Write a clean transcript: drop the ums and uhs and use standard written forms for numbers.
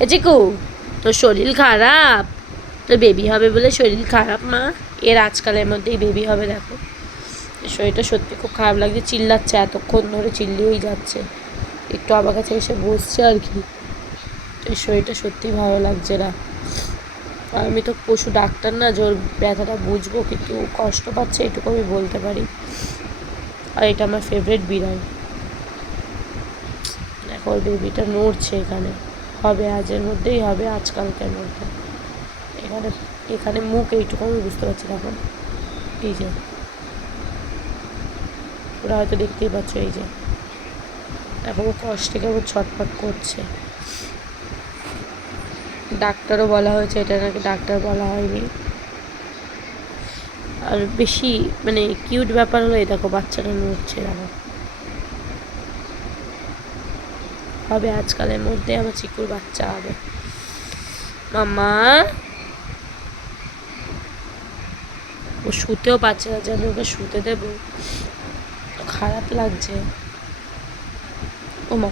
এ চিকু, তোর শরীর খারাপ? তোর বেবি হবে বলে শরীর খারাপ মা? এর আজকালের মধ্যেই বেবি হবে দেখো। শরীরটা সত্যি খুব খারাপ লাগছে, চিল্লাচ্ছে এতক্ষণ ধরে, চিল্লিয়েই যাচ্ছে। একটু আমার কাছে এসে বসছে আর কি। এই শরীরটা সত্যিই ভালো লাগছে না। আমি তো পশু ডাক্তার না, যে ওর ব্যথাটা বুঝবো, কিন্তু কষ্ট পাচ্ছে এটুকু আমি বলতে পারি। আর এটা আমার ফেভারিট বিড়াল। দেখো ওর বেবিটা নড়ছে এখানে, হবে আজের মধ্যেই হবে, আজকালকের মধ্যে। এখানে এখানে মুখ এইটুকু আমি বুঝতে পারছি। দেখো এই যে, ওরা হয়তো দেখতেই পাচ্ছ, এই যে দেখো ও কষ্টে কেমন ছটফট করছে। ডাক্তারও বলা হয়েছে, এটা নাকি ডাক্তার বলা হয়নি। আর বেশি মানে কিউট ব্যাপার হলো এই দেখো বাচ্চাটা নড়ছে। দেখো হবে আজকালের মধ্যে আমার চিকুর বাচ্চা হবে। মামা, ও শুতেও পাচ্ছে না, যে আমি ওকে শুতে দেবো, খারাপ লাগছে। ও মা,